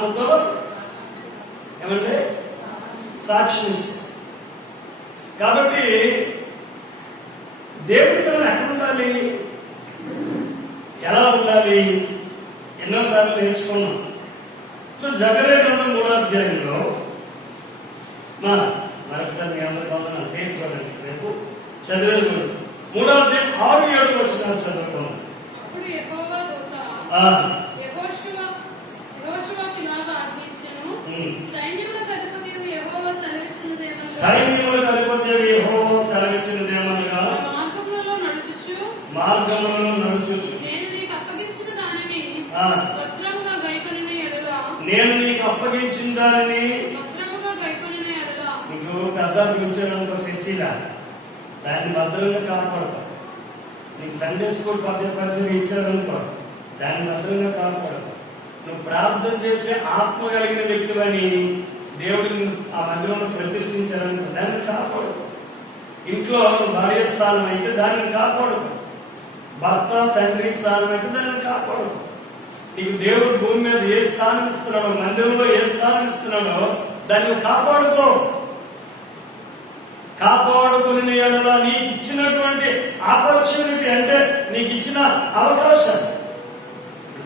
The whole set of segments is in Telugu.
ఆత్మతో ఏమంటే సాక్ష్యం ఇచ్చారు. కాబట్టి దేవుడి పిల్లలు ఎక్కడ ఉండాలి, ఎలా ఉండాలి ఎన్నోసార్లు నేర్చుకున్నాం. సో జకర్యా గ్రంథం 3వ అధ్యాయంలో మరొకసారి మీ అందరి బాధ తీర్చుకోండి. రేపు చదివేది 3వ అధ్యాయం 6-7 వచనాలు చదువుకోండి. సైన్యములకు అధిపతి యెహోవా సెలవిచ్చినదేమనగా మార్గములలో నడుచుచు నేను నీకు అప్పగించిన దానిని భద్రముగా గైకొనిన నీకు పెద్ద పిలిచారనుకో చర్చిలా దాన్ని భద్రంగా కాపాడుకో. నీకు సండే స్కూల్ పరిచయం ఇచ్చారనుకో దాన్ని భద్రంగా కాపాడుకో. నువ్వు ప్రార్థన చేసే ఆత్మ కలిగిన వ్యక్తులని దేవుడిని ఆ మందిరంలో ప్రతిష్ఠించారనుకో దాన్ని కాపాడు. ఇంట్లో భార్య స్థానం అయితే దానిని కాపాడు. భర్త తండ్రి స్థానం అయితే దానిని కాపాడు. నీకు దేవుడు భూమి మీద ఏ స్థానం ఇస్తున్నాడో, మందిరంలో ఏ స్థానం ఇస్తున్నాడో దాన్ని కాపాడుకో. కాపాడుకుని ఎడల నీకు ఇచ్చినటువంటి ఆపర్చునిటీ అంటే నీకు ఇచ్చిన అవకాశం.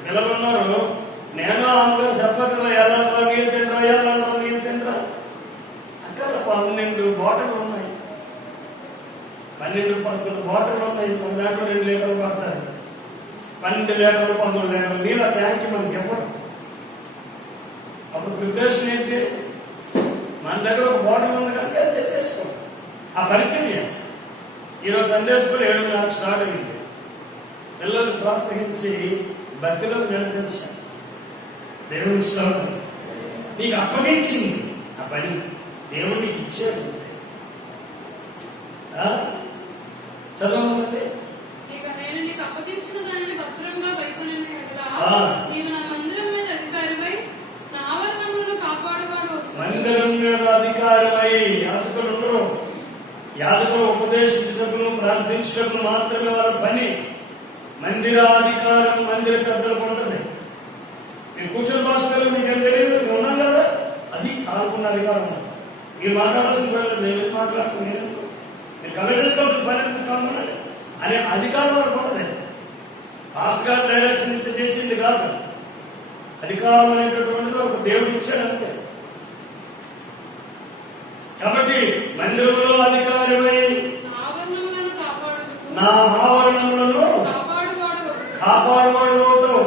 పిల్లలు ఉన్నారు, నేను ఆమె చెప్పగల ఎలా తినరా అక్కడ 12 బాటిల్ ఉన్నాయి, 12-11 బాటిల్ ఉన్నాయి. కొన్ని దాంట్లో 2 లీటర్లు పడతాయి. 12 లీటర్లు 11 లీటర్లు నీళ్ళ ట్యాంక్ మనకి ఇవ్వరు. అప్పుడు ప్రిపరేషన్ ఏంటి? మన దగ్గర ఒక బాటిల్ ఉంది కనుక తెచ్చేసుకో. ఆ పరిచర్య ఈరోజు సండే స్కూల్ 7:30 స్టార్ట్ అయింది. పిల్లలు ప్రోత్సహించి భక్తిలో నడిపించారు. దేవుని స్తోత్రం. నీకు అప్పగించింది ఆ పని, దేవుడు నీకు ఇచ్చాడు. చదవండి. మందిరం మీద అధికారమై యాజకులు ఉండరు. యాజకులు ఉపదేశించటకును ప్రార్థించటకును మాత్రమే వారి పని. మందిరాధికారం మందిర పెద్దలకు ఉంటుంది. మీరు కూర్చొని భాషలో మీకేం తెలియదు, మీరు ఉన్నాం కదా, అది ఆడుకున్న అధికారం. మీరు మాట్లాడాల్సిన పని నేను మాట్లాడుతున్నాను, నేను కలెక్టర్స్ పని అనే అధికారం వరకు ఉంటుంది. పాస్ గారు డైరెక్షన్ ఇంత చేసింది కాదు, అధికారం అనేటటువంటిది ఒక దేవుడు ఇచ్చాడు అంతే. కాబట్టి మందిరంలో అధికారమై నా ఆవరణములను కాపాడువాడు అవుతావు.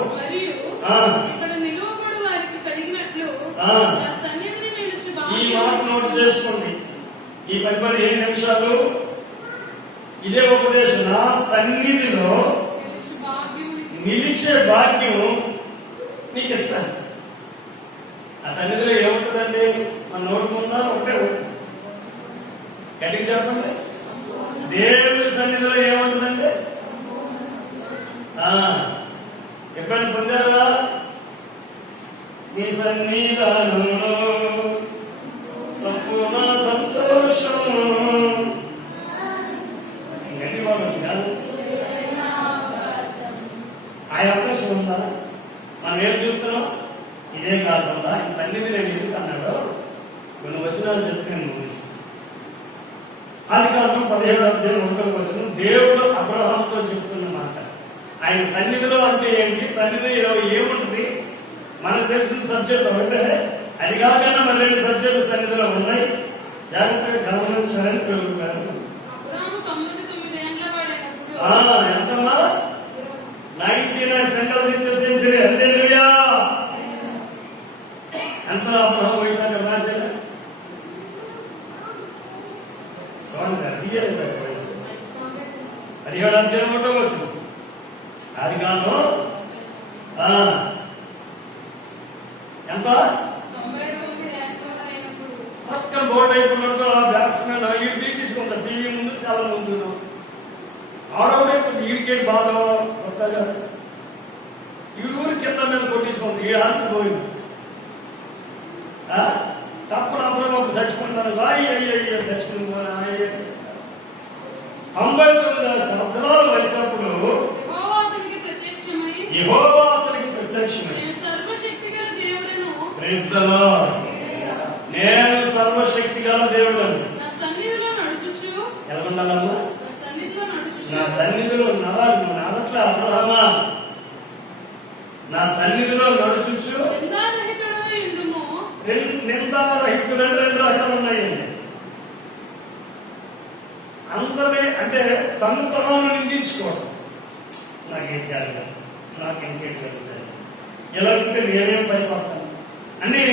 ఈ మాట నోట్ చేసుకోండి. ఈ 15 నిమిషాలు ఇదే ఉపదేశం. నా సన్నిధిలో నిలిచే భాగ్యం నీకు ఇస్తాను. ఆ సన్నిధిలో ఏముంటుందండి? మన నోటి ముందా ఒకటే గట్టిగా చెప్పండి. దేవుడి సన్నిధిలో ఏముంటుందండి? ఎప్పుడైనా పొందారా? నీ సన్నిధానంలో సంపూర్ణ సంతోషం. గట్టి బాగుంది. ఆ అవకాశం ఉందా? మనం ఏం చూస్తున్నాం? ఇదే కాకుండా ఈ సన్నిధి నేను ఎందుకు అన్నాడో కొన్ని వచనాలు చెప్పి నేను ముగిస్తాను. ఆదికాండం 17వ అధ్యాయం 1వ వచనం దేవుడు అబ్రహాముతో చెప్తున్న మాట. ఆయన సన్నిధిలో అంటే ఏంటి, సన్నిధిలో ఏముంటుంది మనకు తెలిసిన సబ్జెక్ట్ ఒకటే. అది కాకుండా మరి 2 సబ్జెక్టులు సన్నిధిలో ఉన్నాయి. జాగ్రత్తగా గమనించాలని కోరుకుంటారు. ఎంతమ్మా? 99 సెంచరీ. హల్లెలూయా. ఎంత అబ్రహాం వయసాక రాజా చూడండి సార్, తీయాలి సార్. 17వ అధ్యాయం 1వ వచనం. అది కాదు ఎంత పక్కన బోర్డు అయిపోయినట్టు ఆ బ్యాట్స్మెన్ ఈ టీ తీసుకుంటారు. టీవీ ముందు చాలా ముందు ఆడవైపు ఈడికేటి బాధ కొత్తగా ఈడూరు కింద మీద కొట్టించుకుంది. ఈ ఆటకు పోయింది. తప్పుడు అప్పుడు చచ్చిపోతాను. చచ్చిపోయిన 99 సంవత్సరాల వయసప్పుడు యెహోవా అతనికి ప్రత్యక్షమై ప్రైజ్ ది లార్డ్. నేను సర్వశక్తి గల దేవుడను. నా సన్నిధిలో నడుచుచు ఎలా ఉండాలమ్మా? నా సన్నిధిలో నడుచుచు నా సన్నిధిలో నడట్ల అబ్రహమా, నా సన్నిధిలో నడుచుచు నిందారహితుడవై ఉండుము. నిందారహితుడు రెండు రకాలు ఉన్నాయండి. అందరి అంటే తను తాను నిందించుకోవడం. నాకేం జరగదు, నాకెంకేం జరుగుతుంది, ఎలా ఉంటే నేనేం భయపడతాను అని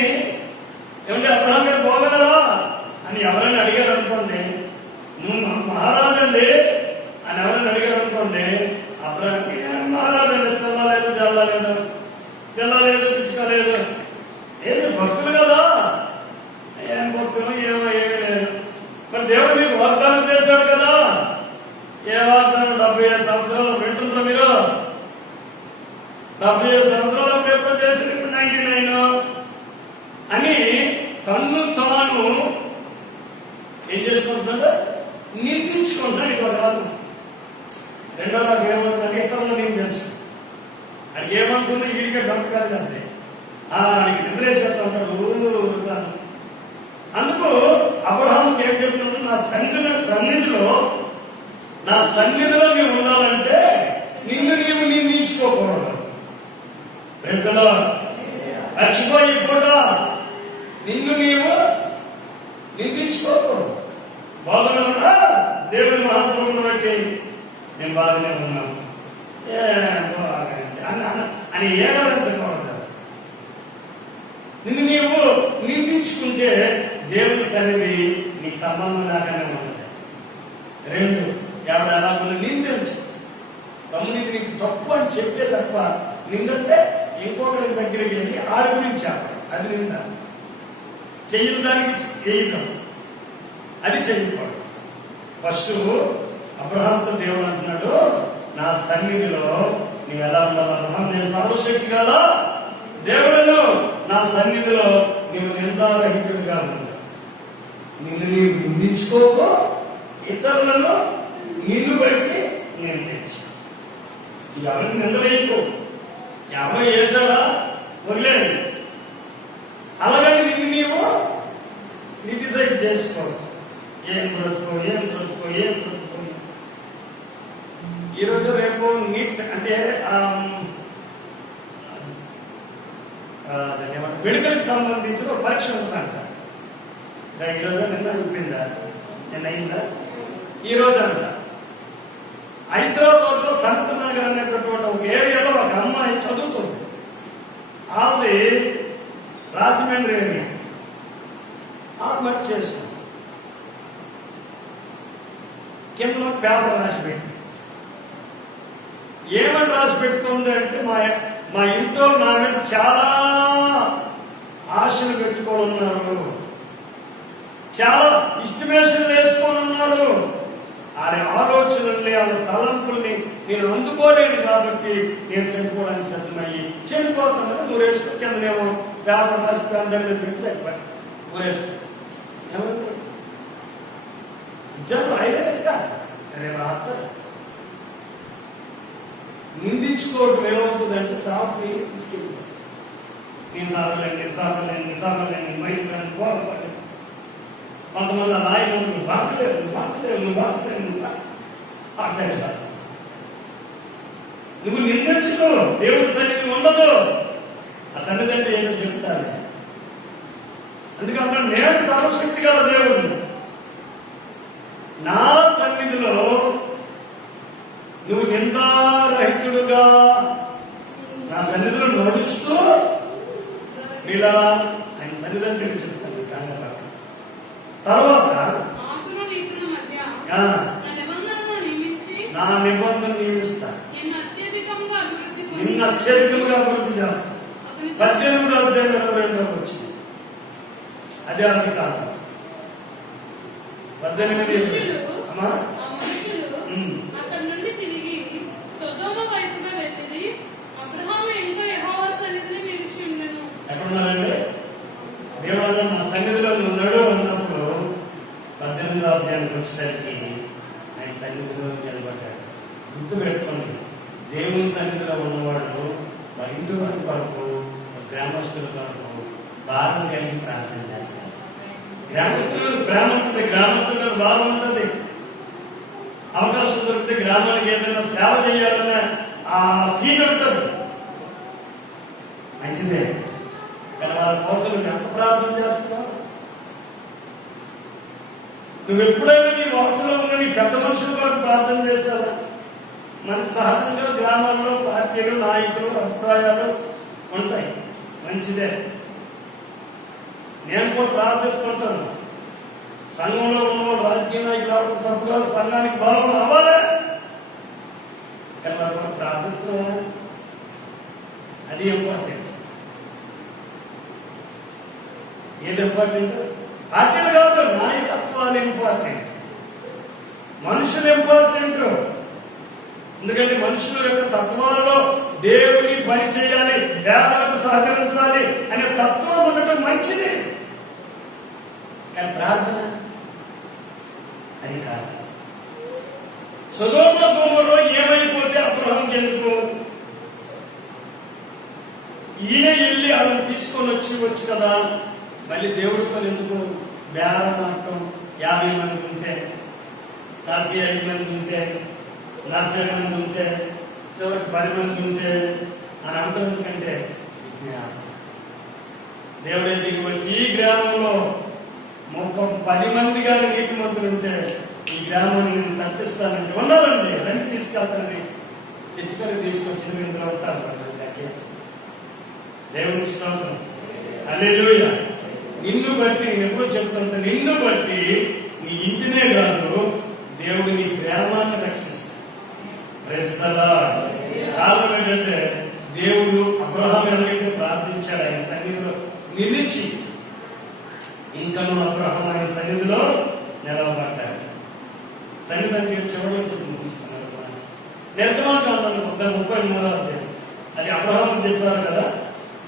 ఏమంటే అబ్రహాం గారు పోగలరా అని ఎవరైనా అడిగారు అనుకోండి, నువ్వు మహారాజండి అని ఎవరైనా అడిగారు అనుకోండి, అబ్రహాంకి మహారాజండి, పిల్లలేదు జల్లలేదు, పిల్లలేదు పిచ్చుకోలేదు, ఏది భక్తులు కదా, ఏం భక్తులు ఏమీ లేదు. మరి దేవుడు మీకు వాగ్దానం చేశాడు కదా, ఏ వాగ్దానం? 75 సంవత్సరాలు వింటుంటారు మీరు. 75 సంవత్సరాలు పేపర్ చేసి 99 అని తన్ను తాను ఏం చేసుకుంటున్నాడు? నిందించుకుంటాడు. ఇది ఒక కాదు. రెండో నాకు ఏమంటుందంటే ఇతరులు నేను తెలుసు అది ఏమనుకున్నా వీడికే డబ్బు కాదు అంతే. ఆయనకి నిద్రేసేస్తా ఉంటాడు ఊరుగాను. అందుకు అబ్రహాం ఏం చెప్తున్నాడు? నా సన్నిధిలో నీవు ఉండాలంటే నిన్ను నీవు నిందించుకోకూడదు. మర్చిపోయి కూడా నిన్ను నీవు నిందించుకోకూడదు. బాగున్నా దేవుడి మహాత్ములను బట్టి నేను బాగానే ఉన్నాను అని ఏడాదించకూడదు. నిన్ను నీవు నిందించుకుంటే దేవుడి సన్నిధి నీకు సంబంధం లాగానే ఉన్నది. రెండు, ఎవరు ఎలా నిందించు. తమ్మునికి నీకు తప్పు అని చెప్పే తప్ప నిందంటే ఇంకొకరి దగ్గరికి వెళ్ళి ఆడి గురించి అది నింద. చెయ్యడం దానికి చేయడం అది చెయ్యకూడదు. ఫస్ట్ అబ్రహాంతో దేవుడు అంటున్నాడు, నా సన్నిధిలో నీవు ఎలా ఉండాలి అబ్రహాం? నేను సర్వశక్తి కదా దేవుడును, నా సన్నిధిలో నీవు నిందారహితుడిగా ఉండాలి. నిన్ను నీవు నిందించుకోకు, ఇతరులను నిన్ను బట్టి నేను తెచ్చు. ఎవరిని నిందలేయకు. 50 వేసాడా వదిలేదు. అలాగని నిన్ను నీవు క్రిటిసైజ్ చేసుకో. ఏం బ్రతుకో ఏం బ్రతుకో ఏం బ్రతుకో. ఈరోజు రేపు నీట్ అంటే మెడికల్కి సంబంధించిన ఒక పరీక్ష ఉందంట. ఈరోజు నిన్న అయిపోయిందా? నిన్న అయిందా? ఈరోజు అంట హైదరాబాద్ లో సంత నగర్ అనేటటువంటి ఒక ఏరియాలో ఒక అమ్మాయి చదువుతుంది. ఆమె రాజమండ్రి ఏరియా ఆత్మహత్య చేస్తుంది. కింద పేపర్ రాసి పెట్టి ఏమని రాసి పెట్టుకుంది అంటే, మా ఇంట్లో నా మీద చాలా ఆశలు పెట్టుకొని ఉన్నారు, చాలా ఇస్టిమేషన్లు వేసుకొని ఉన్నారు. ఆయన ఆలోచనల్ని ఆయన తలంపుల్ని నేను అందుకోలేను కాబట్టి నేను చనిపోవడానికి సిద్ధమయ్యి చనిపోతాను కదా. నువ్వు వేసుకో కిందనేమో పేపర్ రాసి ప్రాంతంలో పెట్టి సరిపోయి ఏమంటే నిజంగా అయిలేదక్క రేపు రాస్తారు. నిందించుకోవటం ఏమవుతుందంటే సాఫ్ట్ తీసుకెళ్ళిపోతుంది. నేను సాగలేను మైండ్ పోరాపడలేదు. కొంతమంది నాయకులు బాగలేదు నువ్వు నిందించుకో, దేవుడి సన్నిధి ఉండదు. ఆ సన్నిధి అంటే ఏంటో చెప్తాను. అందుకంటే నేను సర్వశక్తి గల దేవుడు, నా సన్నిధిలో నువ్వు నిందారహితుడుగా నా సన్నిధిలో నడుస్తూ వీళ్ళ ఆయన సన్నిధి అంటే చెప్తాను. తర్వాత నా నిబంధన నియమిస్తా, నిన్ను అత్యధికంగా అభివృద్ధి చేస్తా. 18వ అధ్యాయం 22వ వచ్చింది. అదే అధికారం 18 అమ్మా. ఎక్కడున్నారండి? దేవుడు నా సన్నిధిలో ఉన్నాడు అన్నప్పుడు 18వ అధ్యాయానికి వచ్చేసరికి ఆయన సన్నిధిలో నిలబడ్డాడు. గుర్తుపెట్టుకోండి, దేవుని సన్నిధిలో ఉన్నవాడు మా ఇంటి వారి కొరకు, గ్రామస్తుల కొరకు భారం కలిగి ప్రార్థన చేస్తారు. గ్రామస్తులకు ప్రేమ ఉంటుంది, గ్రామస్తులకు భారం ఉంటుంది. అవకాశం దొరికితే గ్రామానికి ఏదైనా సేవ చేయాలన్న ఆ ఫీల్ ఉంటుంది. మంచిదే, కానీ వాళ్ళ కోసం నువ్వు ఎంత ప్రార్థన చేస్తున్నావు? నువ్వు ఎప్పుడైనా నీ వలసలో ఉన్న నీ పెద్ద మనుషుల కొరకు ప్రార్థన చేశావా? మనకు సహజంగా గ్రామాల్లో పార్టీలు, నాయకులు, అభిప్రాయాలు ఉంటాయి. మంచిదే, నేను కూడా ప్రార్థిస్తుంటాను. సంఘంలో ఉన్న రాజకీయ నాయకులు అవడం తప్పుగా సంఘానికి బలం అవ్వాలి, కానీ వారు ప్రార్థిస్తున్నా, అది ఇంపార్టెంట్. ఏది ఇంపార్టెంట్? పార్టీలు కాదు, నాయకత్వాలు ఇంపార్టెంట్, మనుషులు ఇంపార్టెంట్. ఎందుకంటే మనుషుల యొక్క తత్వాలలో దేవుని పని చేయాలి, వేదాలకు సహకరించాలి అనే తత్వం ఉండటం మంచిది. కానీ ప్రార్థన అది కాదు. సొదొమ గొమొర్రా ఏమైపోతే అబ్రహాంకి ఎందుకు? ఈయన వెళ్ళి వాళ్ళని తీసుకొని వచ్చి కదా, మళ్ళీ దేవుడి పని ఎందుకు? బేరం మాత్రం 50 మంది ఉంటే, 45 మంది ఉంటే, 40 మంది ఉంటే, చివరికి 10 మంది ఉంటే అని అంటున్నది కంటే దేవుడే దిగి వచ్చి ఈ గ్రామంలో 10 మంది కానీ నీతి మందులు ఉంటే ఈ గ్రామాన్ని నేను తప్పిస్తానంటే ఉండాలండి, రండి తీసుకెళ్తానని చర్చికలు తీసుకొచ్చి ఇందులో ఉంటారు. దేవునికి స్తోత్రం, హల్లెలూయా. నిన్ను బట్టి నేను ఎప్పుడు చెప్తుంటా, నిన్ను బట్టి నీ ఇంటినే కాదు దేవుడు నీ గ్రామాన్ని రక్షిస్తాడు. కారణం ఏంటంటే దేవుడు అబ్రహాం ఎలాగైతే ప్రార్థించాడు ఆయన సన్నిధిలో నిలిచి, ఇంకనూ అబ్రహాం ఆయన సన్నిధిలో నిలవబడ్డాడు. సన్నిధాన్ని చివరిలో నిర్గమాకాండం 33వ అధ్యాయం, అది అబ్రహాం చెప్పారు కదా,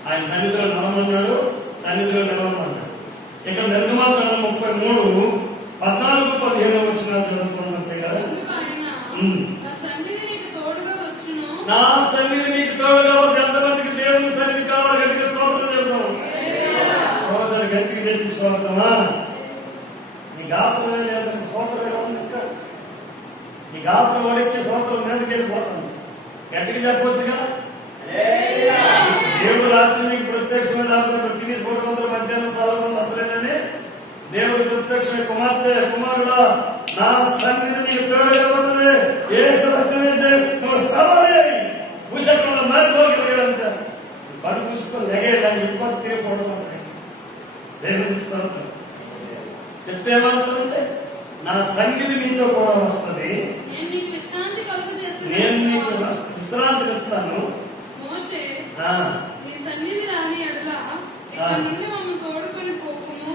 ఆయన సన్నిధిలో నిలవమన్నాడు, సన్నిధిలో నిలవమన్నాడు. ఇక్కడ నిర్గమాకాండం 33 14-15 వచనాలు చదువుకున్నట్టే కదా. నా సన్నిధి నీకు తోడుగా వచ్చును. ఎంతమందికి దేవుని సన్నిధి కావాలి? గట్టిగా స్తోత్రం చెప్తాం. ఒకసారి గట్టిగా చెప్పి స్తోత్రమా. నీ గాత్రమే లేదని స్తోత్రమే ఉంది. ఇంకా నీ గాత్రం వాడికి స్తోత్రం మీదకి వెళ్ళిపోతుంది. గట్టిగా చెప్పొచ్చుగా. దేవుడు రాత్రి నీకు ప్రత్యక్షమైన తిని చూడమందరూ మధ్యాహ్నం సాలమంది అసలేనని దేవుడు ప్రత్యక్షమైన కుమారుడా నా సన్నిధి నీకు తోడుగా ఉన్నది. ఏ సత్యమే నువ్వు సవాలే భూషకంలో మారిపోగలిగాడంత కడు పూసుకొని ఎగేయాలని ఇబ్బంది తిరిగిపోవడం దేవుని స్తోత్రం. చెప్తే ఏమంటుందంటే నా సన్నిధి నీతో కూడా వస్తుంది, నేను నీకు విశ్రాంతి ఇస్తాను. మోషే నీ సన్నిధి రాని ఎడల ఇక్కడ నుండి మమ్మల్ని తోడుకొని పోకుము.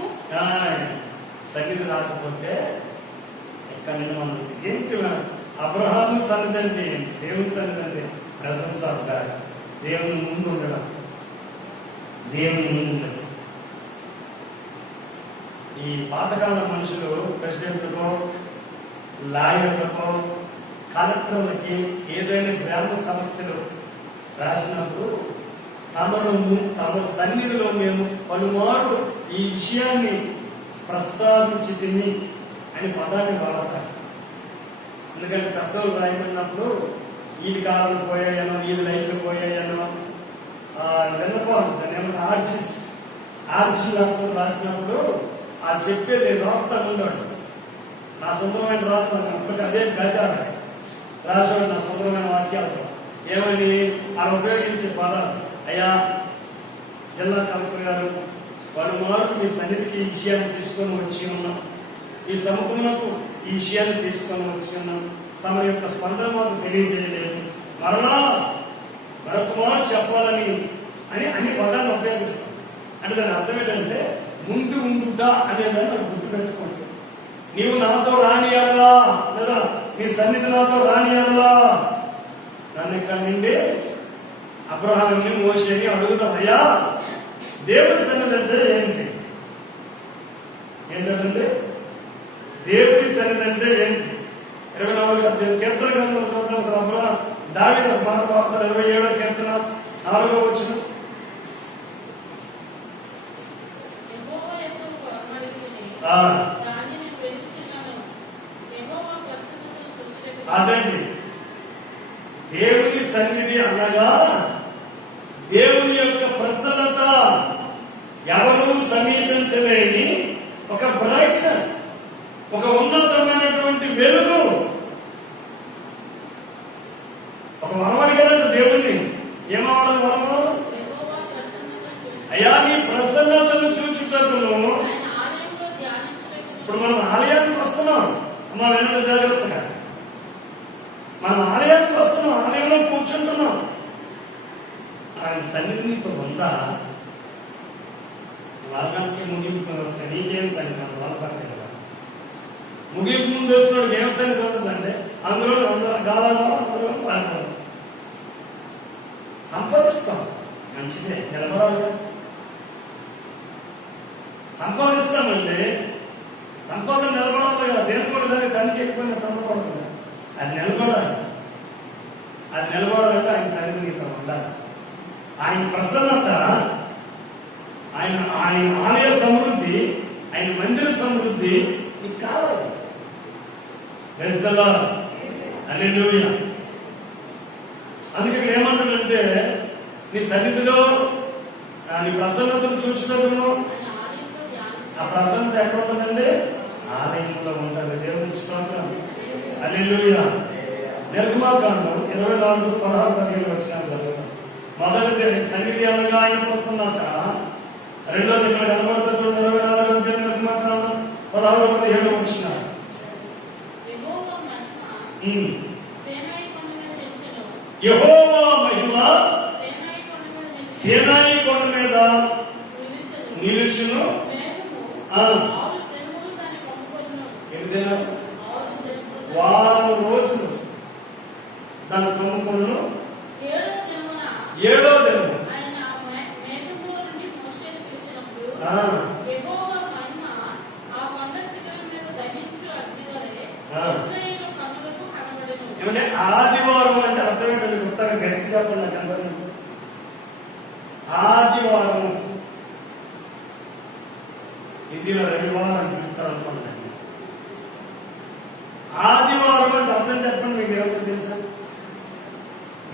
సన్నిధి రాకపోతే ఎక్కడ నుండి మమ్మల్ని ఏంటి? అబ్రహాము సన్నిధి అంటే దేవుని సన్నిధి అంటే ప్రజెన్స్ ఆఫ్ గాడ్, దేవుని ముందు ఉండడం, దేవుని ముందు ఉండడం. ఈ పాతకాల మనుషులు ప్రెసిడెంట్లకో, లాయర్లకో, కలెక్టర్లకి ఏదైనా గ్రామ సమస్యలు రాసినప్పుడు తమ సన్నిధిలో మేము పలుమారు ఈ విషయాన్ని ప్రస్తావించి తిని అని పదాన్ని వాడతారు. ఎందుకంటే పెద్దలు రాయమన్నప్పుడు ఈది కాలాలు పోయాయనో, ఈది లైట్లు పోయాయనో వెళ్ళిపోవాలి. దాన్ని ఏమన్నా ఆర్చినప్పుడు రాసినప్పుడు ఆ చెప్పేది రాస్తాను ఉన్నాడు. నా సొంతమైన రాస్తాను అప్పటికి అదే గజాలు రాసాడు. నా సొంతమైన వాక్యాలు ఏమని అలా ఉపయోగించే పదాలు, అయ్యా జిల్లా కలెక్టర్ గారు పలుమార్లు మీ సన్నిధికి ఈ విషయాన్ని తీసుకొని వచ్చి ఉన్నాం, ఈ సముఖమునకు ఈ విషయాన్ని తీసుకొని వచ్చి ఉన్నాం, తమ యొక్క స్పందన మాకు తెలియజేయలేదు, మరొక మాట చెప్పాలని అని అన్ని పదాలను ఉపయోగిస్తాం. అంటే దాని అర్థం ఏంటంటే ముందు ఉండుట అనేదాన్ని మనం గుర్తుపెట్టుకోండి. నీవు నాతో రానియాలా లేదా నీ సన్నిధి నాతో రానియాలా, నన్ను ఇక్కడ నుండి అబ్రహాంని మోషేని అడుగుతాం. అయ్యా దేవుడి సన్నిధి అంటే ఏంటంటే దేవుడి సన్నిధి అంటే ఏంటి? 24 కీర్తన గ్రంథం చూద్దాం. అబ్రహాం దావీదు మాట 27వ కీర్తన 4వ వచనం. ఆ, దాన్ని నేను వెలుగుచున్నాను. యెహోవా ప్రసన్నతను చూచుటకు అదండి దేవుని సన్నిధి అనగా దేవుని యొక్క ప్రసన్నత, ఎవరు సమీపించలేని ఒక బ్రైట్నెస్, ఒక ఉన్నతమైనటువంటి వెలుగు. ఒక వరం అడిగారంట దేవుణ్ణి. ఏమవడం వరము? యెహోవా ప్రసన్నతను చూచుటకు అయ్యా నీ ప్రసన్నతను చూచుటకును. ఆయన ఆలయంలో ధ్యానించుటకు ఇప్పుడు మనం ఆలయానికి వస్తున్నాం అమ్మా, వెనక జాగ్రత్తగా. మనం ఆలయానికి వస్తున్నాం, ఆలయంలో కూర్చుంటున్నాం. ఆయన సన్నిధి నీతో ఉందా? వాళ్ళకి ముగింపు నీకేం సన్నిధి వాళ్ళ పక్కన కదా. ముగింపు ముందు వచ్చినోడు ఏం సన్నిధి ఉంటుందంటే అందులో గాలలో అందులో పాల్గొనం సంపాదిస్తాం. మంచిదే, నిలబడాలి. సంపాదిస్తామంటే సంపాదన నిలబడాలి కదా. దేనికోటి దానికి దానికి ఎక్కువ నిలబడదు కదా. అది నిలబడాలి. అది నిలబడాలంటే ఆయన సన్నిధి నీతో ఉండాలి. ఆయన ప్రసన్నత, ఆయన ఆయన ఆలయ సమృద్ధి, ఆయన మందిర సమృద్ధి నీకు కావాలి. Praise the lord. హల్లెలూయా. అందుకే ఇక్కడ ఏమంటాడంటే నీ సన్నిధిలో నీ ప్రసన్నతను చూసినట్టును. ఆయన ఆలయంలో ఆ ధ్యానించుటకు ప్రసన్నత ఎక్కడ ఉంటుందండి? ఆలయంలో ఉంటుంది. దేవునికి స్తోత్రం. హల్లెలూయా. నిర్గమాకాండం 24:16-17 వచనాలు చదువుతాం. మొదటిది సన్నిధి అనగా ఆయన ప్రసన్నత. రెండోది ఇక్కడ కనబడుతుంది 24 నిర్గమాకాండం 16-17 వచనాలు. యెహోవా మహిమ సేనాయి కొండ మీద నిలిచెను. యెహోవా మహిమ సేనాయి కొండ మీద నిలిచెను. సీనాయి కొండ మీద నిలిచెను. నిలుచును. మేఘము ఆ. ఆరు దినములు దాన్ని కమ్ముకొనును. ఎన్ని దినాలు? ఆరు దినములు దాన్ని- 6 రోజులు దాని కమ్ముకును. ఏడవ దినమున 7వ దినము ఆయన ఆ మేఘములో నుండి మోషేను పిలిచినప్పుడు ఆ. యెహోవా మహిమ ఆ కొండ శిఖరం మీద దహించు అగ్ని వలె ఆ. ఇశ్రాయేలు కన్నులకు కనబడెను. ఏమంటే ఆదివారం అంటే అర్థం ఏంటంటే కొత్తగా గట్టి చెప్పండి నాకు కనబడింది. ఆదివారం హిందీలో రవివారం చెప్తారు అనుకోండి. ఆదివారం అంటే అర్థం చెప్పండి. మీకు ఏమిటో తెలుసా?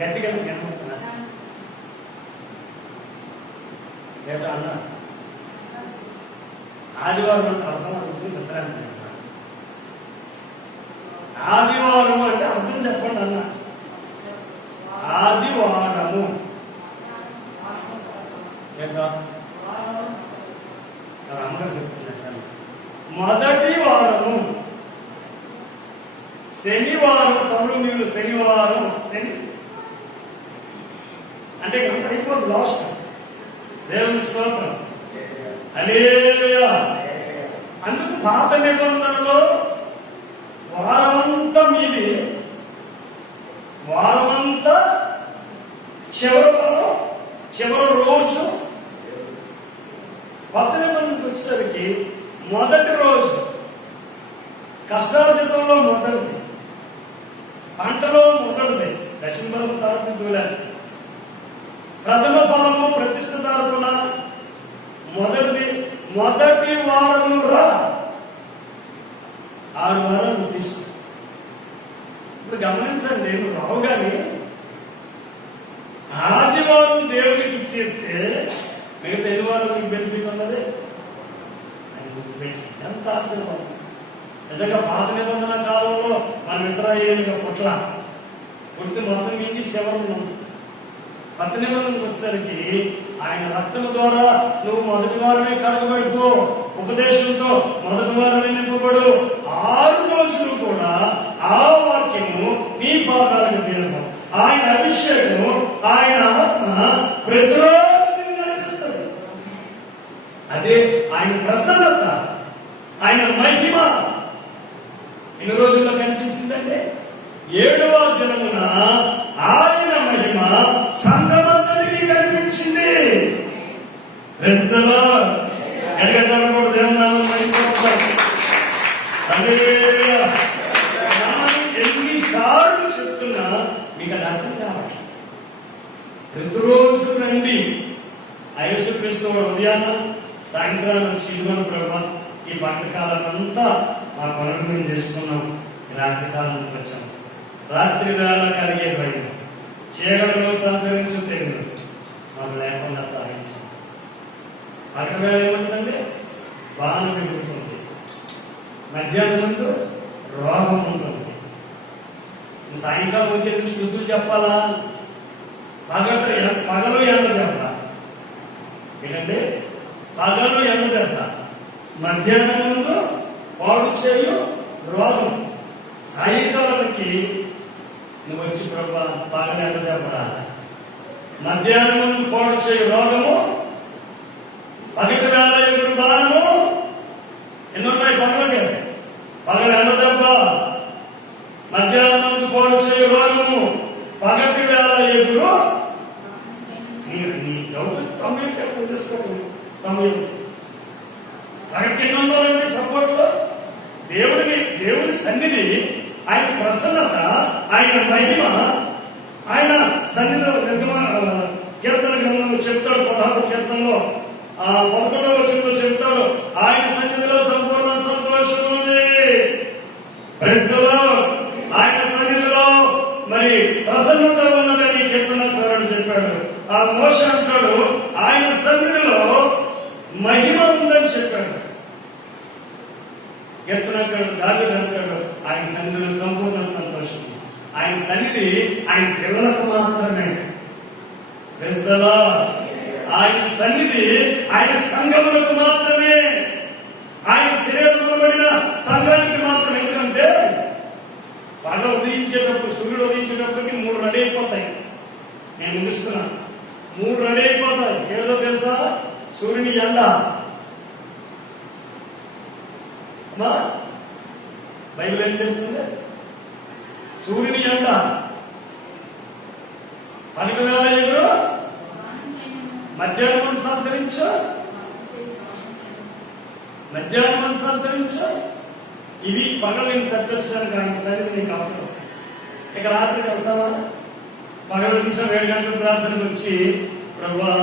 గట్టిగా కనబడుతున్నా ఏటా అన్న ఆదివారం అంటే అర్థం అవుతుంది. విశ్రాంతి అంటారు. ఆదివారం అంటే అర్థం చెప్పండి అన్న. ఆదివారము ఏంటో అమ్మగారు చెప్తున్నట్టు మొదటి వారము. శనివారం తమిళ మీరు శనివారం శని అంటే ఇంత అయిపోతుంది లాస్ట్. దేవుని స్తోత్రం. హల్లెలూయా. అందుకు పాత నిబంధనలో వారమంతా మీది, వారమంతా చివరి వారం చివరి రోజు. కొత్త నిబంధనకు వచ్చేసరికి మొదటి రోజు కష్టార్జితంలో మొదటిది, పంటలో మొదటిది, దశంబరం తర్వాత దూలాలి. ప్రథమ ఫలము ప్రతిష్ఠితార్పణ మొదటిది. మొదటి వారము రా. 6 వారాలు తీసుకో. ఇప్పుడు గమనించండి, నువ్వు రావు కానీ ఆదివారం దేవుడికి ఇచ్చేస్తే మిగతా ఎన్ని వారం నీకు బెనిఫిట్ ఉన్నది? ఎంత ఆశీర్వాదం. నిజంగా పాత నిబంధన కాలంలో మన ఇశ్రాయేలుగా పుట్ల పుట్టి మొత్తం మింగి శవరం. కొత్త నిబంధనకు వచ్చేసరికి ఆయన రక్తం ద్వారా నువ్వు మొదటి వారమే కడగబెడుతూ ఉపదేశంతో మొదటి వారమే నింపబడు. 6 రోజులు కూడా ఆ వాక్యము నీ పాదాలకు తీరము. ఆయన అభిషేకము, ఆయన ఆత్మ ప్రతిరోజు నిన్ను నడిపిస్తుంది. అదే ఆయన ప్రసన్నత, ఆయన మహిమ ఎన్ని రోజుల్లో కనిపించిందంటే 7వ దినమున ఆయన మహిమ సంఘమంతటికి కనిపించింది. ఎడగడకూడదు దేవునామం మహిమపరచాలి. హల్లెలూయా. ఎన్నిసార్లు చెప్తున్నా మీకు అది అర్థం కావాలి. ప్రతిరోజు రండి. యేసుక్రీస్తు ఉదయాన్న సాయంత్రాన్ని వచ్చి ఇదిగోను ప్రభా ఈ పట్టకాలం అంతా మా పనులు మేము చేసుకున్నాం. రాత్రి కాలానికి వచ్చాం. రాత్రి వేళ కలిగే భయం, చీకటిలో సంచరించు తెగులు మాకు లేకుండా సాగించాం. పగటి వేళ ఏముంటుందండి? బాణం ఎగురుతుంది. మధ్యాహ్నం ముందు రోగం ఉంటుంది. సాయంకాలం వచ్చేది శుద్ధులు చెప్పాలా? పగలు ఎండ దెబ్బ. ఏంటంటే పగలు ఎండ దెబ్బ, మధ్యాహ్నం ముందు పాడు చేయు రోగం. సాయంకాలానికి నువ్వు వచ్చి ప్రభా పగలు ఎండ దెబ్బరా, మధ్యాహ్నం ముందు పాడు చేయు రోగము, పగటి వేళ ఎగురు బాణము. ఎన్నున్నాయి పగలకి? పగలు ఎండ దెబ్బ, మధ్యాహ్నం ముందు పాడు చేయు రోగము, పగటి వేళ ఎగురు. నీ డబ్బు 90 తెలుసుకోండి. 90 పగటి ఎన్నుందంటే సపోర్ట్లో దేవుని సన్నిధి, ఆయన ప్రసన్నత, ఆయన మహిమ, ఆయన సన్నిధిలో కీర్తన గ్రంథంలో చెప్తాడు. 16వ కీర్తనలో 11వ వచనంలో చెప్తాడు, ఆయన సన్నిధిలో సంపూర్ణ సంతోషం ఉంది. Praise the Lord. ఆయన సన్నిధిలో మరి ప్రసన్నత ఉన్నదని కీర్తనకారుడు చెప్పాడు. ఆ మోషే అంటాడు ఆయన సన్నిధిలో మహిమ ఉందని చెప్పాడు. కీర్తనకారుడు దావీదు అంటాడు ఆయన సన్నిధిలో సంపూర్ణ సంతోషం. ఆయన సన్నిధి ఆయన పిల్లలకు మాత్రమే. Praise the Lord. ఆయన సన్నిధి ఆయన సంఘములకు మాత్రమే, ఆయన శరీరంలో పడిన సంఘానికి మాత్రమే. ఎందుకంటే పగ ఉదయించేటప్పుడు, సూర్యుడు ఉదయించేటప్పటికి 3 రెడీ అయిపోతాయి. నేను ముగిస్తున్నా. 3 రెడీ అయిపోతాయి. ఏదో తెలుసా? సూర్యుని ఎండ. అమ్మా బైబిల్ ఏం చెప్తుంది? సూర్యుని ఎండ, పగటి వేళ ఎదురు, మధ్యాహ్నం సంచరించు, మధ్యాహ్నం సంచరించు. ఇవి పగలు తప్పించడానికి ఆయన సరిగ్గా నీకు అవసరం. ఇక రాత్రికి వెళ్తావా? పగలు తీసిన 7 గంటల ప్రార్థనకు వచ్చి ప్రభువా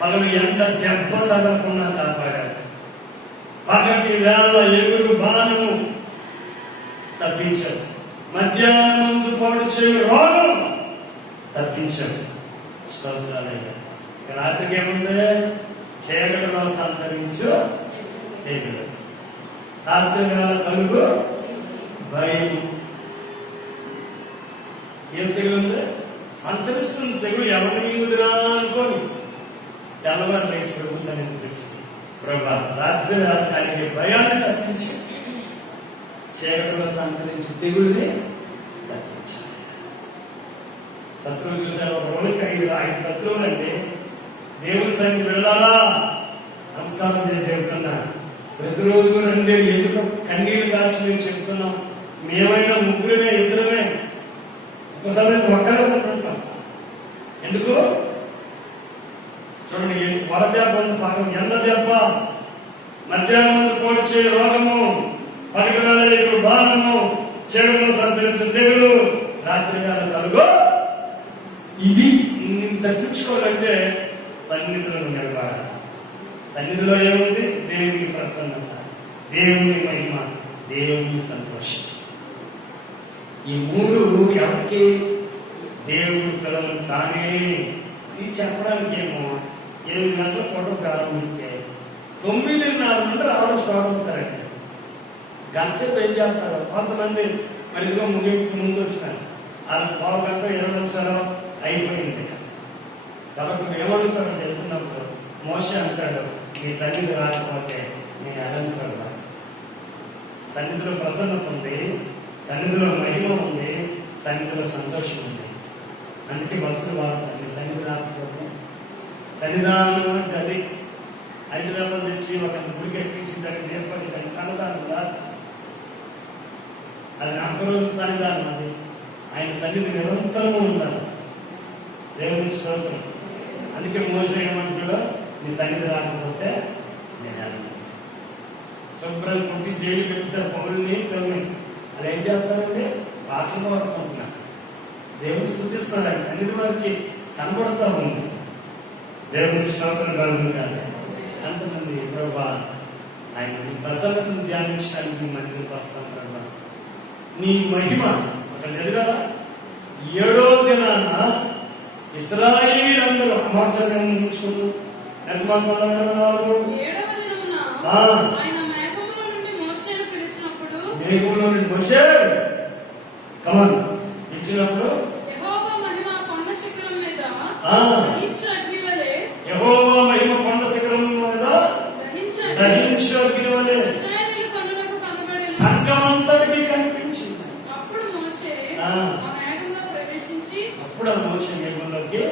పగలు ఎండ దెబ్బ తగలకుండా కాపాడాడు, పగటి వేళ ఎగురు బాణము తప్పించాడు, మధ్యాహ్నం ముందు పాడు చేయు రోగం తప్పించాడు. స్తోత్రాలయ్యా. రాత్రికి ఏముంది? చీకటిలో సంచరించు తెగులు, రాత్రి వేళ కలుగు భయం. ఏం తెగులు ఉంది? సంచరిస్తుంది తెగులు. ఎవరిని ఇంగుదిరా అనుకోని తెల్లవారు లేచి ప్రభు సన్నిధి తెచ్చి ప్రభా రాత్రి వేళ కలిగే భయాన్ని తప్పించి చీకటిలో సంచరించి తెగుల్ని తప్పించి. శత్రువులు చూశారు. ఒక రోజుకి 5 శత్రువులు అంటే దేవుని సన్నిధి వెళ్ళాలా? నమస్కారం చేసి చెప్తున్నా. ప్రతిరోజు రండి, ఎదుట కన్నీరు కాల్చి మేము చెప్తున్నాం. మేమైనా ముగ్గురమే, ఇద్దరమే, ఒకసారి ఒక్కడే ఉంటుంటాం. ఎందుకు? చూడండి, వరదెబ్బ పక్కన ఎండ దెబ్బ, మధ్యాహ్నం ముందు పోటీ చేయ రోగము, పగటి వేళ ఎగురు బాణము, చెడులో సంచరించు తెగులు, రాత్రి వేళ కలుగు. ఇవి నేను తప్పించుకోవాలంటే సన్నిధిలో నిలబడాలి. సన్నిధిలో ఏముంది? దేవుని ప్రసన్నత, దేవుని మహిమ, దేవుని సంతోషం. ఈ 3 ఎవరికి? దేవుని పిల్లలకు తానే. ఇది చెప్పడానికి ఏమో 8 గంటల పూట ప్రారంభిస్తే 9:30 నుండి రావడం స్టార్ట్ అవుతారండి. గంటసేపు ఏం చేస్తారు? కొంతమంది మరి ఇదిగో ముగింపు ముందు వచ్చినారు, వాళ్ళు 1/2 గంట 20 నిమిషాలు అయిపోయింది. కాబట్టి ఏమడుగుతారంటే వెళ్తున్నప్పుడు మోషే అంటాడు నీ సన్నిధి రాకపోతే నేను అలంకరణ. సన్నిధిలో ప్రసన్నత ఉంది, సన్నిధిలో మహిమ ఉంది, సన్నిధిలో సంతోషం ఉంది. అందుకే భక్తులు వాడతారు నీ సన్నిధి రాకపోతే. సన్నిధానం గది 5 దెబ్బలు తెచ్చి ఒక గుడికి ఎక్కించి దాన్ని నేర్పడి దాని సన్నిధానం కాదు, అది అంతరోజు సన్నిధానం. అది ఆయన సన్నిధి నిరంతరము ఉండాలి. దేవుని స్తోత్రం. అందుకే మోషే ఏమంటాడో నీ సన్నిధి రాకపోతే నేను శుభ్రం కొట్టి జైలు పెడతారు. పౌరుల్ని తల్లి అలా ఏం చేస్తారంటే పాటలు పాడుకుంటున్నారు, దేవుని స్తుతిస్తున్నారు. ఆయన సన్నిధి వారికి కనబడతా ఉంది. దేవుని స్తోత్రం కలుగుతుంది. అంతమంది ప్రభా ఆయన నీ ప్రసన్నతను ధ్యానించడానికి నీ మందిరికి వస్తాం ప్రభా. నీ మహిమ అక్కడ ఎదుగదా 7వ దినాన ఇశ్రాయేలీయులందరూ అమాచార్యాన్ని ముగించుకుంటూ నిర్మాణాలు 7వ దినమున ఆ. ఆయన మేఘములో నుండి మోషేను పిలిచినప్పుడు మేఘంలో నుండి మోషే కమాన్ ఇచ్చినప్పుడు యెహోవా మహిమ కొండ శిఖరం మీద ఆ. దహించు అగ్ని వలె యెహోవా మహిమ కొండ శిఖరం మీద దహించు అగ్ని వలె ఇశ్రాయేలీయుల కన్నులకు కనబడెను. సంఘమంతటికి కనిపించింది. అప్పుడు మోషే ఆ. ఆ మేఘంలో ప్రవేశించి అప్పుడు ఆ మోషే మేఘంలోకి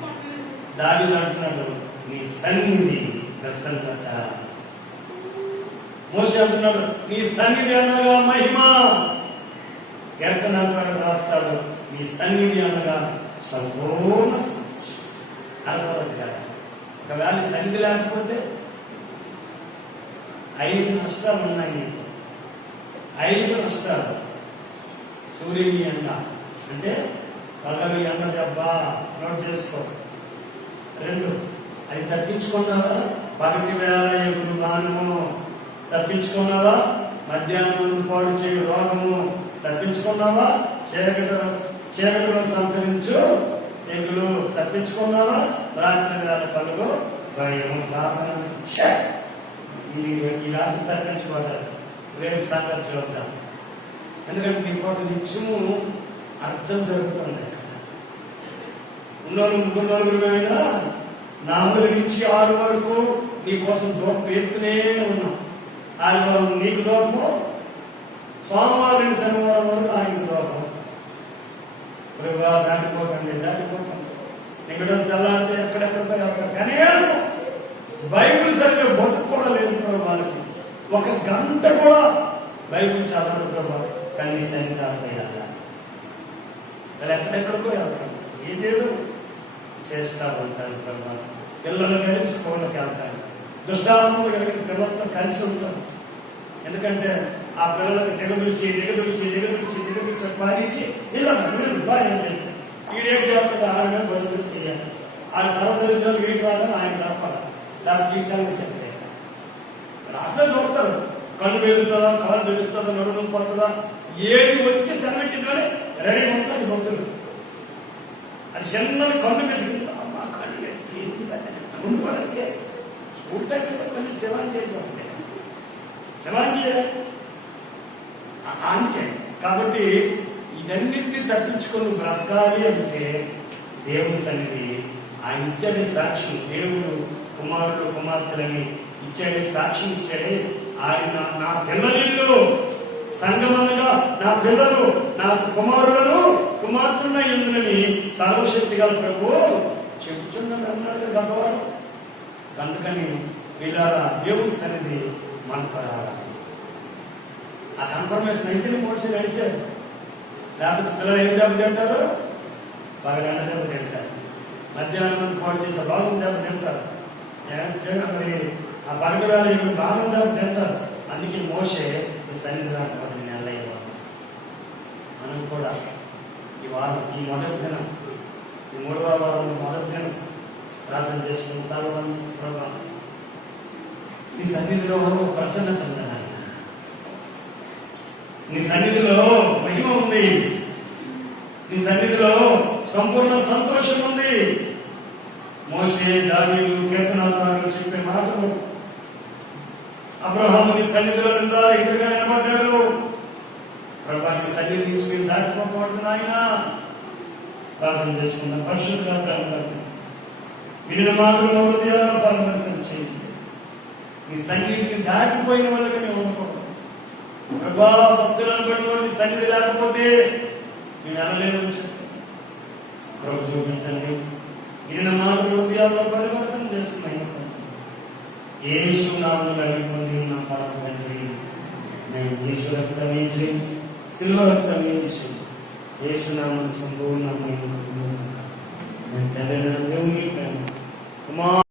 కొండ మీద దారిలో అంటున్నాడు, నీ సన్నిధి ప్రసన్నత. మోషే అంటున్నాడు, నీ సన్నిధి అనగా మహిమ. కీర్తనాకారుడు రాస్తాడు, నీ సన్నిధి అనగా సంపూర్ణ సంతోషం. ఒకవేళ సన్నిధి లేకపోతే 5 నష్టాలు ఉన్నాయి. 5 నష్టాలు. సూర్యుని ఎండ అంటే పగలు ఎండ దెబ్బ, నోట్ చేసుకో. 2, అది తప్పించుకున్నావా? పగటి వేళ ఎగురు బాణము తప్పించుకున్నావా? మధ్యాహ్నం పాడు చేయు రోగము తప్పించుకున్నావా? చీకటిలో సంచరించు తెగులు తప్పించుకున్నావా? రాత్రి వేళ కలుగు భయం సాధన ఇలాంటి తప్పించుకోవాలి. రేపు సంగతి చూద్దాం. ఎందుకంటే నీకోసం నిత్యము అర్థం జరుగుతుంది. ముగ్గురు అయినా 4 నుంచి 6 వరకు నీకోసం దూరం ఎత్తునే ఉన్నాం. ఆదివారం నీకు దూరము, సోమవారం శనివారం వరకు ఆయనకు దూరం. దాటిపోకండి. ఇక్కడ తెల్లారితే ఎక్కడెక్కడికో వెళ్తారు. కనీసం బైబిల్ సరిగ్గా బతుకు కూడా లేదు ప్రభు. వాళ్ళకి 1 గంట కూడా బైబిల్ చదవదు ప్రభు. కనీసాన్ని దాటిపోయాలి. వాళ్ళు ఎక్కడెక్కడికో వెళ్తారు, ఏదేదో చేస్తూ ఉంటారు ప్రభు. పిల్లలు కలిసి స్కూళ్ళకి వెళ్తారు. దుష్టాత్మలు కలిగి పిల్లలతో కలిసి ఉంటారు. ఎందుకంటే ఆ పిల్లలకు దిగదులిచి బాధించి ఇలా బాగా వీడేం చేస్తుంది? ఆమె బదులు చేయాలి. ఆయన సర్వదరిద్రాలు వీటి రాదని ఆయన రాపాలి. దానికి చెప్తే అసలే చూస్తారు. కళ్ళు బెదురుతుందా, కాలు బెదురుతుందా, నడుము పడుతుందా, ఏది వచ్చి సెలవిట్టిందని రెడీ ఉంటుంది భక్తులు. అది చిన్నది కళ్ళు పెట్టుకుంది. అమ్మ కళ్ళు ముందు వాళ్ళకే ఉంటాయి. శివాన్ చేయకపోతే శివాన్ చేయాలి. అందుకే కాబట్టి ఇదన్నింటినీ తప్పించుకొని బ్రతకాలి అంటే దేవుని సన్నిధి ఆయన ఇచ్చాడే సాక్షి. దేవుడు కుమారుడు కుమార్తెలని ఇచ్చాడే సాక్షి ఇచ్చాడే. ఆయన నా పిల్లలు సంగమనగా నా పిల్లలు నా కుమారులను కుమార్తెలున్న ఇందులని సర్వశక్తి గల ప్రభు చెప్తున్నది అన్నాడు గతవారు. అందుకని వీళ్ళారా దేవుని సన్నిధి మనపడాలి. ఆ కన్ఫర్మేషన్ అయితే మోసే నడిచారు. లేకపోతే పిల్లలు ఏం దెబ్బ తింటారు? బాగా ఎండ దెబ్బ తింటారు. మధ్యాహ్నం పాటు చేసే బాగుంది దెబ్బ తింటారు. మరి ఆ పరగడాలు ఇప్పుడు బాగా దెబ్బ తింటారు. అందుకే మోసే సన్నిధి రాకపోతే నెలయ్య. మనం కూడా ఈ వారం, ఈ మొదటి దినం, ఈ 3వ వారం మొదటి దినం ప్రార్థన చేసుకుంటారు. ప్రభా నీ సన్నిధిలో ప్రసన్నత ఉంది. నీ సన్నిధిలో మహిమ ఉంది. నీ సన్నిధిలో సంపూర్ణ సంతోషం ఉంది. మోషే, దావీదు, కీర్తనాకారులు చెప్పే మాటలు. అబ్రహాము నీ సన్నిధిలో నిందా ఎదురుగా నిలబడ్డాడు. ప్రభా నీ సన్నిధి నుంచి మీరు దాటిపోకూడదు నాయన. ప్రార్థన చేసుకుందాం. పరిశుద్ధంగా ప్రార్థన విడిన మాటలు హృదయాల్లో పరివర్తన చేయండి. నీ సన్నిధిని దాటిపోయిన వాళ్ళకి మేము ఉండకూడదు. ప్రభా భక్తులను పెట్టుకొని సన్నిధి లేకపోతే నేను అనలేను. ప్రభు చూపించండి. విడిన మాటలు హృదయాల్లో పరివర్తన చేస్తున్నాయి. యేసు నామములో అడిగిపోయి నా పరమ తండ్రి. నేను యేసు రక్తమేసి సిలువ రక్తమేసి యేసు నామం సంపూర్ణమైన నేను తల్లి దేవుని ప్రేమ కుమార్